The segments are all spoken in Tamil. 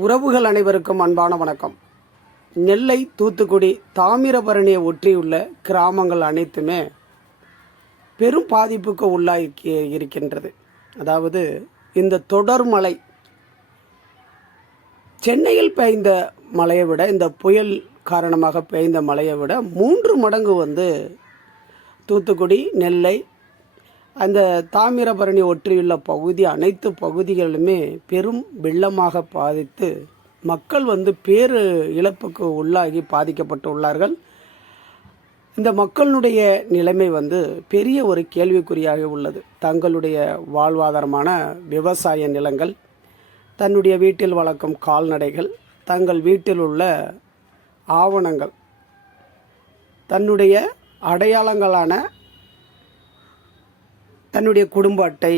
உறவுகள் அனைவருக்கும் அன்பான வணக்கம். நெல்லை, தூத்துக்குடி, தாமிரபரணியை ஒற்றியுள்ள கிராமங்கள் அனைத்துமே பெரும் பாதிப்புக்கு உள்ளாகி இருக்கின்றது. அதாவது இந்த தொடர் மழை, சென்னையில் பெய்த மழையை விட, இந்த புயல் காரணமாக பெய்த மழையை விட 3 மடங்கு தூத்துக்குடி, நெல்லை, அந்த தாமிரபரணி ஒற்றியுள்ள பகுதி அனைத்து பகுதிகளிலுமே பெரும் வெள்ளமாக பாதித்து மக்கள் பேரு இழப்புக்கு உள்ளாகி பாதிக்கப்பட்டு உள்ளார்கள். இந்த மக்களுடைய நிலைமை பெரிய ஒரு கேள்விக்குறியாக உள்ளது. தங்களுடைய வாழ்வாதாரமான விவசாய நிலங்கள், தன்னுடைய வீட்டில் வளர்க்கும் கால்நடைகள், தங்கள் வீட்டில் உள்ள ஆவணங்கள், தன்னுடைய அடையாளங்களான தன்னுடைய குடும்ப அட்டை,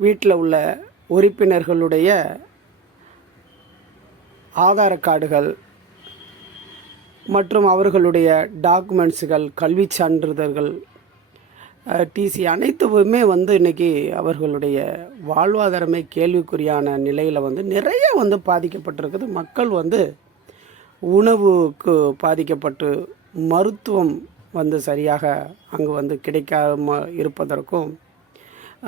வீட்டில் உள்ள உறுப்பினர்களுடைய ஆதார கார்டுகள் மற்றும் அவர்களுடைய டாக்குமெண்ட்ஸுகள், கல்வி சான்றிதழ்கள், டிசி அனைத்துமே இன்றைக்கி அவர்களுடைய வாழ்வாதாரமே கேள்விக்குறியான நிலையில் நிறைய பாதிக்கப்பட்டிருக்குது. மக்கள் உணவுக்கு பாதிக்கப்பட்டு, மருத்துவம் சரியாக அங்கு கிடைக்காம இருப்பதற்கும்,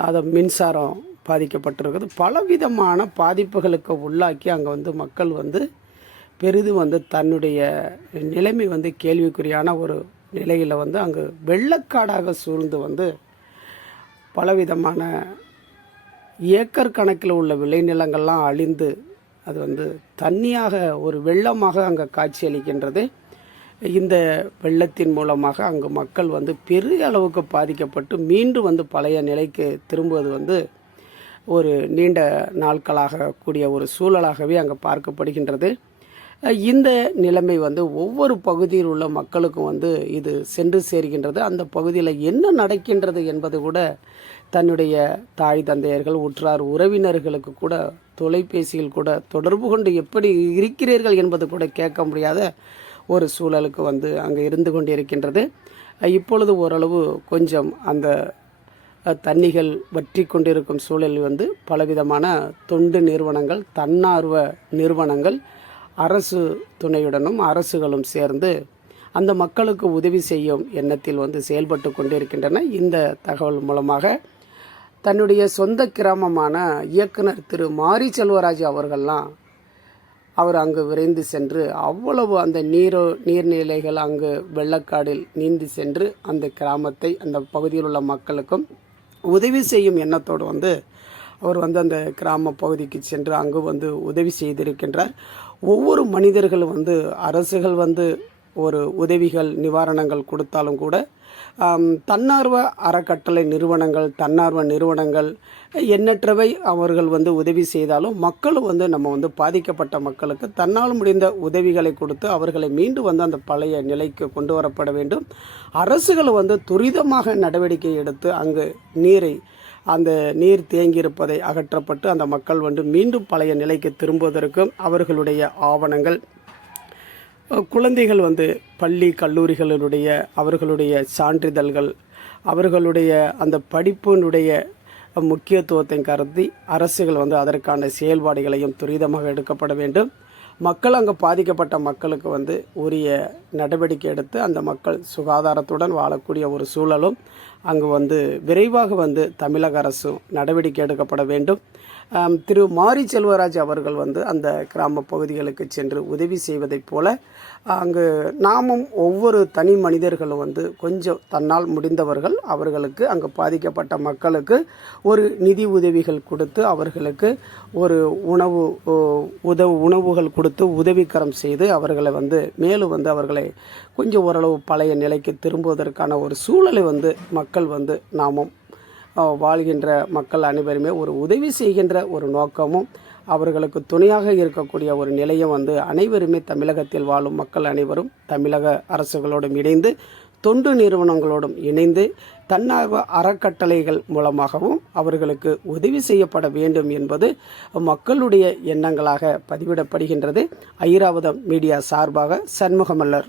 அதை மின்சாரம் பாதிக்கப்பட்டிருக்குது. பலவிதமான பாதிப்புகளுக்கு உள்ளாக்கி அங்கே மக்கள் பெரிதும் தன்னுடைய நிலைமை கேள்விக்குறியான ஒரு நிலையில் அங்கு வெள்ளக்காடாக சூழ்ந்து பலவிதமான ஏக்கர் கணக்கில் உள்ள விளைநிலங்கள்லாம் அழிந்து அது தண்ணியாக ஒரு வெள்ளமாக அங்கே காட்சியளிக்கின்றது. இந்த வெள்ளத்தின் மூலமாக அங்கு மக்கள் பெரிய அளவுக்கு பாதிக்கப்பட்டு மீண்டும் பழைய நிலைக்கு திரும்புவது ஒரு நீண்ட நாட்களாக கூடிய ஒரு சூழலாகவே அங்கே பார்க்கப்படுகின்றது. இந்த நிலைமை ஒவ்வொரு பகுதியில் உள்ள மக்களுக்கும் இது சென்று சேர்கின்றது. அந்த பகுதியில் என்ன நடக்கின்றது என்பது கூட தன்னுடைய தாய் தந்தையர்கள், உற்றார் உறவினர்களுக்கு கூட தொலைபேசியில் கூட தொடர்பு கொண்டு எப்படி இருக்கிறீர்கள் என்பது கூட கேட்க முடியாத ஒரு சூழலுக்கு அங்கே இருந்து கொண்டிருக்கின்றது. இப்பொழுது ஓரளவு கொஞ்சம் அந்த தண்ணிகள் வற்றி கொண்டிருக்கும் சூழலில் பலவிதமான தொண்டு நிறுவனங்கள், தன்னார்வ நிறுவனங்கள் அரசு துணையுடனும் அரசுகளும் சேர்ந்து அந்த மக்களுக்கு உதவி செய்யும் எண்ணத்தில் செயல்பட்டு கொண்டிருக்கின்றன. இந்த தகவல் மூலமாக தன்னுடைய சொந்த கிராமமான இயக்குனர் திரு மாரி செல்வராஜ் அவர்கள்லாம் அவர் அங்கு விரைந்து சென்று அவ்வளவு அந்த நீர்நிலைகள் அங்கு வெள்ளக்காடில் நீந்தி சென்று அந்த கிராமத்தை, அந்த பகுதியில் உள்ள மக்களுக்கும் உதவி செய்யும் எண்ணத்தோடு அவர் அந்த கிராம பகுதிக்கு சென்று அங்கு உதவி செய்திருக்கின்றார். ஒவ்வொரு மனிதர்களும் அரசுகள் ஒரு உதவிகள், நிவாரணங்கள் கொடுத்தாலும் கூட தன்னார்வ அறக்கட்டளை நிறுவனங்கள், தன்னார்வ நிறுவனங்கள் எண்ணற்றவை அவர்கள் உதவி செய்தாலும் மக்களும் நம்ம பாதிக்கப்பட்ட மக்களுக்கு தன்னால் முடிந்த உதவிகளை கொடுத்து அவர்களை மீண்டும் அந்த பழைய நிலைக்கு கொண்டு வரப்பட வேண்டும். அரசுகள் துரிதமாக நடவடிக்கை எடுத்து அங்கு அந்த நீர் தேங்கியிருப்பதை அகற்றப்பட்டு அந்த மக்கள் மீண்டும் பழைய நிலைக்கு திரும்புவதற்கும் அவர்களுடைய ஆவணங்கள், குழந்தைகள் பள்ளி கல்லூரிகளுடைய அவர்களுடைய சான்றிதழ்கள், அவர்களுடைய அந்த படிப்பினுடைய முக்கியத்துவத்தை கருதி அரசுகள் அதற்கான செயல்பாடுகளையும் துரிதமாக எடுக்கப்பட வேண்டும். மக்கள் அங்கு பாதிக்கப்பட்ட மக்களுக்கு உரிய நடவடிக்கை எடுத்து அந்த மக்கள் சுகாதாரத்துடன் வாழக்கூடிய ஒரு சூழலும் அங்கு விரைவாக தமிழக அரசும் நடவடிக்கை எடுக்கப்பட வேண்டும். திரு மாரி செல்வராஜ் அவர்கள் அந்த கிராம பகுதிகளுக்கு சென்று உதவி செய்வதைப் போல அங்கு நாமும் ஒவ்வொரு தனி மனிதர்களும் கொஞ்சம் தன்னால் முடிந்தவர்கள் அவர்களுக்கு அங்கு பாதிக்கப்பட்ட மக்களுக்கு ஒரு நிதி உதவிகள் கொடுத்து அவர்களுக்கு ஒரு உணவுகள் கொடுத்து உதவிக்கரம் செய்து அவர்களை மேலும் அவர்களை கொஞ்சம் ஓரளவு பழைய நிலைக்கு திரும்புவதற்கான ஒரு சூழலை மக்கள் நாமும் வாழ்கின்ற மக்கள் அனைவருமே ஒரு உதவி செய்கின்ற ஒரு நோக்கமும் அவர்களுக்கு துணையாக இருக்கக்கூடிய ஒரு நிலையம் அனைவருமே தமிழகத்தில் வாழும் மக்கள் அனைவரும் தமிழக அரசுகளோடும் இணைந்து, தொண்டு நிறுவனங்களோடும் இணைந்து, தன்னார்வ அறக்கட்டளைகள் மூலமாகவும் அவர்களுக்கு உதவி செய்யப்பட வேண்டும் என்பது மக்களுடைய எண்ணங்களாக பதிவிடப்படுகின்றது. ஐராவதம் மீடியா சார்பாக சண்முகமல்லர்.